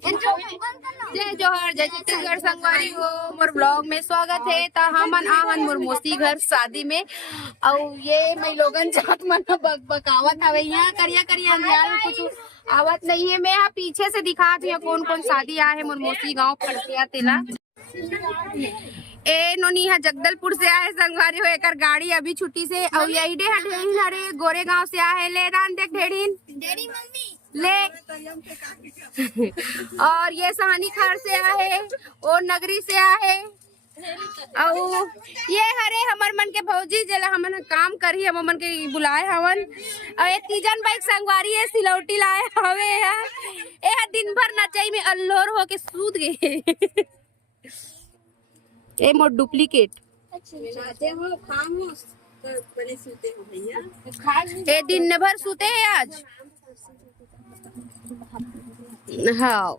जय जोहर, जय छत्तीसगढ़ संगवारी हो। मोर ब्लॉग में स्वागत है। ता हमन आहन मोर मौसी घर शादी में और ये मैं लोगन जात मन बकावत हवे। यहाँ करिया करिया अंधियार में कुछ आवत नहीं है। मैं यहाँ पीछे से दिखात हूँ कौन कौन शादी आए है मोर मौसी गाँव खड़तिया तेला। ए नोनी यहाँ जगदलपुर से आए संगवारी हो। एकर गाड़ी अभी छुट्टी से और यही डे ढेड़ीन हरे गोरे गांव से आए ले दान देख ढेड़ीन ले और ये सहानी खार से आए और नगरी से आए और ये हरे हमर मन के भौजी जला हमन काम करी हम मन के बुलाए हवन और ये तीजन बाइक संगवारी है सिलौटी लाए हवे है दिन भर नचाई में अल्लोर हो के सूत गए। ए मोर डुप्लीकेट ए दिन भर सूते हैं आज। हाँ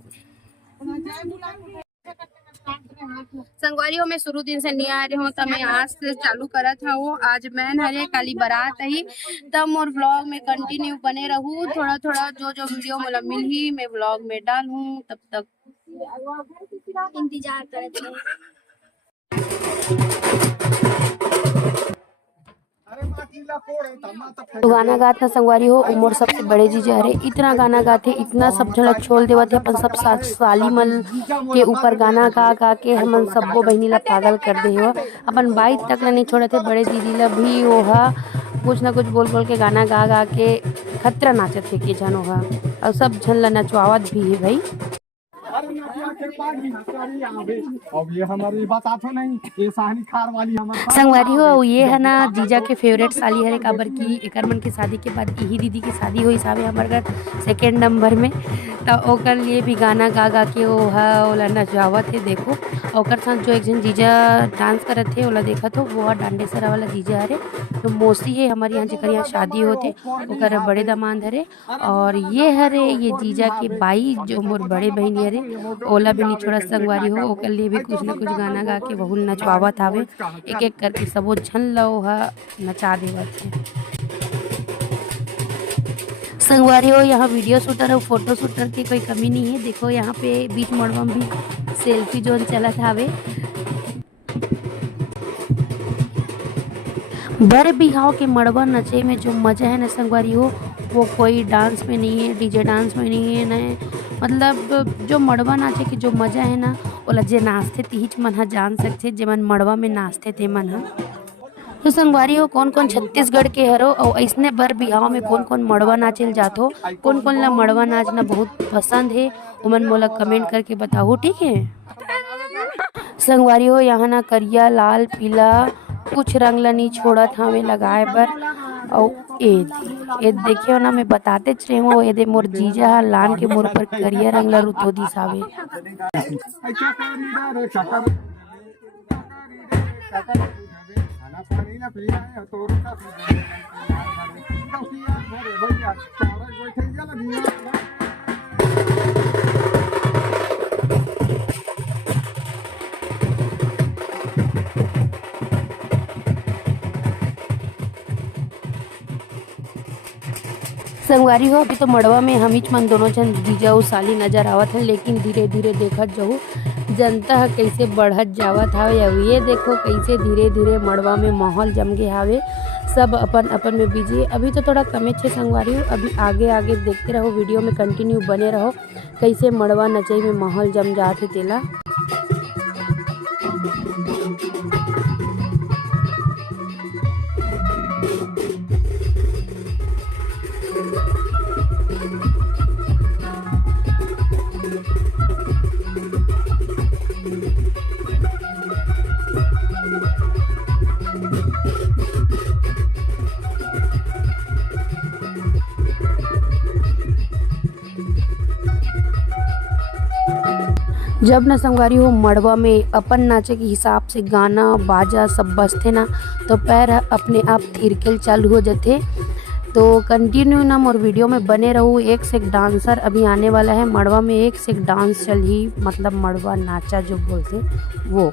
संगवारियों में शुरू दिन से नहीं आ रहे हो तब मैं आज से चालू करत हूँ। आज मैन हरे काली बारात ही तब मोर व्लॉग में कंटिन्यू बने रहूँ। थोड़ा थोड़ा जो जो वीडियो मतलब मिल ही मैं व्लॉग में डालूँ तब तक इंतजार करते हैं। तो गाना गात ना संगवारी हो उमर सबसे बड़े जीजा हरे इतना गाना गाते इतना सब झलक छोड़ देवत है अपन सब साली मन के ऊपर गाना गा गा के हमन सबो बहनी ला पागल कर दे हो। अपन बाई तक नहीं छोड़ते बड़े दीदी ला भी ओहा कुछ ना कुछ बोल बोल के गाना गा गा के खतरा नाचत है के जन ओहा और सब झन ला नचवावत भी है भाई। अब ये हमारी बात आतो नहीं ये साहनी खार वाली हमारे संगवारी हो ये है ना जीजा के फेवरेट साली हरे काबर की एकर मन के शादी के बाद यही दीदी की शादी हुई सावे हमारे घर सेकेंड नंबर में तो ओकर लिए भी गाना गा गा के ओला नचावत है। देखो ओकर साथ जो एक जन जीजा डांस करत थे ओला देखा तो वो डांडेसरा वाला जीजा हरे तो मौसी है हमारे यहाँ जेकर यहाँ शादी होते ओकर बड़े दामाद हरे और ये हरे ये जीजा के बाई जो मोर बड़े बहनी हरे ओला भी नहीं छोड़ा संगवारी हो ओकर लिए भी कुछ न कुछ गाना गा के बहुल नचवावत आवे एक एक करके सबो झन लो नचा देवत है। संगवारी हो यहाँ वीडियो शूटर और फोटो शूटर की कोई कमी नहीं है। देखो यहाँ पे बीच मोड़वा में भी सेल्फी जोन चलत हावे। बर बिहाव के मड़वा नचे में जो मजा है ना संगवारी हो वो कोई डांस में नहीं है, डीजे डांस में नहीं है ना। मतलब जो मड़वा नाचे के जो मजा है ना ओला जे नाचते तीच मन हा जान सकते जे मन मड़वा में नाचते थे मन हा। तो संगवारी हो कौन कौन छत्तीसगढ़ के हरो और ऐसने बर बिहाव में कौन कौन मड़वा नाचल जात हो कौन कौन ला मड़वा नाचना बहुत पसंद है उमन मोला कमेंट करके बताओ ठीक है। संगवारी हो यहाँ ना करिया लाल पीला कुछ रंग ला नहीं छोड़त हमें लगाए बर और ए देखियो ना मैं बताते चले हूँ ये दे मोर जीजा लान के मोर पर करिया रंग ला रुतो दिसावे। संगवारी हो अभी तो मड़वा में हम ही मन दोनों जन जीजा और साली नजर आवत है लेकिन धीरे धीरे देखत जाऊ जनता है कैसे बढ़त जावत हावे। अब ये देखो कैसे धीरे धीरे मड़वा में माहौल जम गए हावे सब अपन अपन में बिजी। अभी तो थोड़ा कमे छे संगवारी हो अभी आगे आगे देखते रहो वीडियो में कंटिन्यू बने रहो कैसे मड़वा नचई में माहौल जम जात है तेला। जब न संगवारी हो मड़वा में अपन नाचे के हिसाब से गाना बाजा सब बजते ना तो पैर अपने आप थिरकेल चालू हो जाते। तो कंटिन्यू ना मोर वीडियो में बने रहूँ। एक से एक डांसर अभी आने वाला है मड़वा में एक से एक डांस चल ही मतलब मड़वा नाचा जो बोलते वो।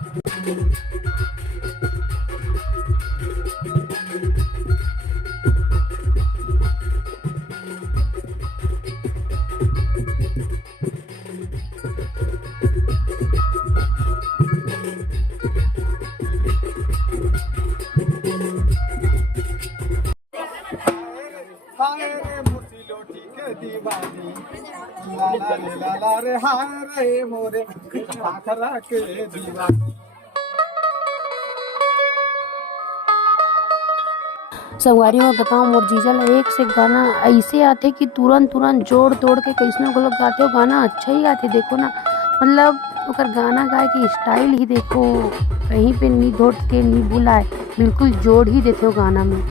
ला ला रे हाय रे मोरे खाखरा के दीवाना। संगवारी में बताऊँ मोर जीजा ला एक से गाना ऐसे आते कि तुरंत तुरंत जोड़ तोड़ के कैसनो को लोग गाते हो, गाना अच्छा ही गाते। देखो ना, मतलब ओकर गाना गाए के स्टाइल ही देखो, कहीं पे नी धोट के नी बुलाए, बिल्कुल जोड़ ही देते हो गाना में।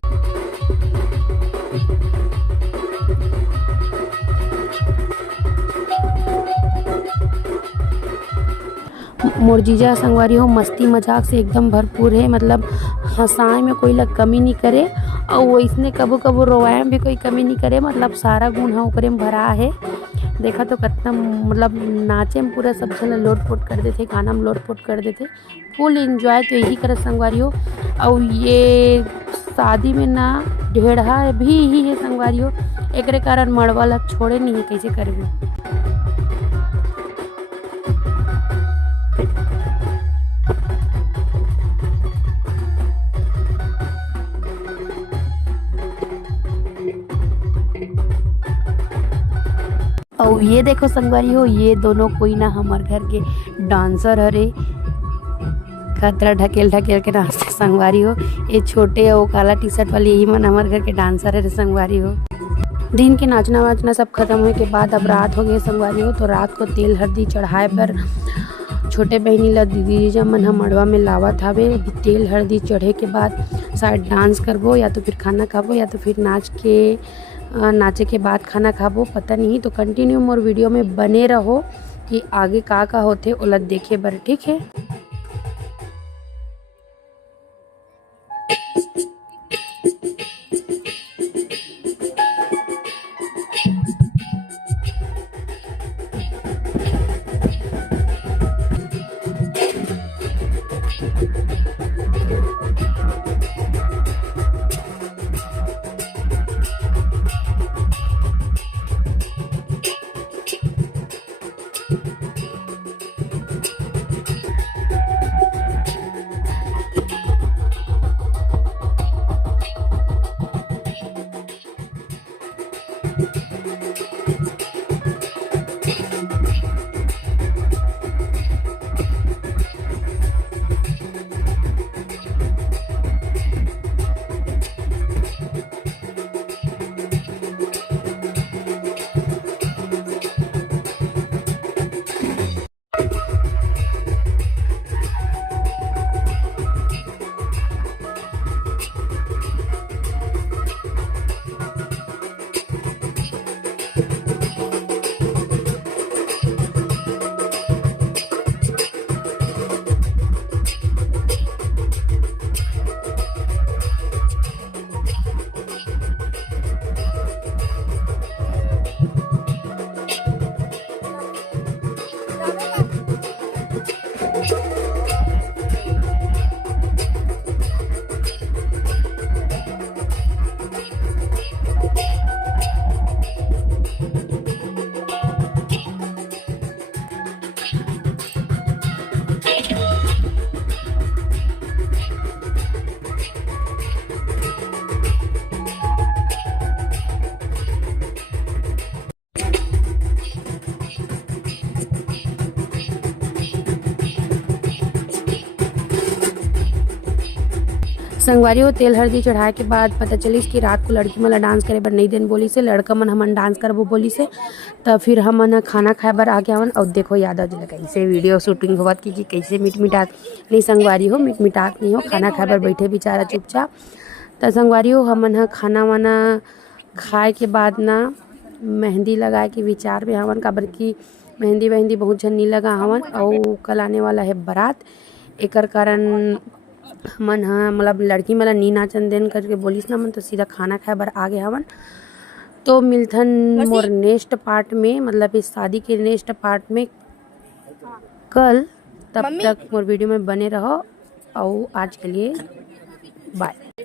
मोर जीजा संगवारी हो मस्ती मजाक से एकदम भरपूर है, मतलब हंसाए में कोई लग कमी नहीं करे और वैसने कबो कबो रोवाए में भी कोई कमी नहीं करे, मतलब सारा गुण है ओकरे में भरा है। देखा तो कितना मतलब नाचे में पूरा सब जन लोटपोट कर देते, गाना में लोटपोट कर देते, फुल एंजॉय तो यही करे संगवारी हो। और ये शादी में ना ढेढ़ा भी ही है संगवारी हो, एक कारण मड़वा ला छोड़े नहीं है, कैसे करबे। और ये देखो संगवारी हो, ये दोनों कोई ना हमार घर के डांसर हरे, खतरा ढकेल ढकेल के नाचते संगवारी हो। ये छोटे और काला टी शर्ट वाली यही मन हमारे घर के डांसर है संगवारी हो। दिन के नाचना वाचना सब खत्म होने के बाद अब रात हो गई संगवारी हो, तो रात को तेल हल्दी चढ़ाए पर छोटे बहनी ला दीदी जब मन हम मड़वा में लावत हवे। अभी तेल हल्दी चढ़े के बाद शायद डांस करबो या तो फिर खाना खाबो या तो फिर नाचे के बाद खाना खाबो, पता नहीं। तो कंटिन्यू मोर वीडियो में बने रहो कि आगे का होते ओला देखे बर, ठीक है। संगवारी हो तेल हल्दी चढ़ाए के बाद पता चलिस कि रात को लड़की मन डांस करे बर नहीं देन बोली से, लड़का मन हमन डांस करबो बोली से, तब फिर हमन खाना खाए बर आ गया हवन। और देखो याद आ जला कैसे वीडियो शूटिंग होवत कि कैसे मीट मिटात नहीं संगवारी हो, मीट मिटात नहीं हो, खाना खाए बर बैठे बेचारा चुपचाप। तो संगवारी हो हमन खाना वाना खाए के बाद ना मेहंदी लगाए के विचार में हवन, काबर की मेहंदी बहुत झन नहीं लगा हवन और कल आने वाला है बारात, एकर कारण मन हाँ मतलब लड़की मला नी नाचन देन करके बोलिस ना मन, तो सीधा खाना खाए बर आ गए हवन। तो मिलथन मोर नेक्स्ट पार्ट में, मतलब इस शादी के नेक्स्ट पार्ट में कल। तब तक मोर वीडियो में बने रहो और आज के लिए बाय।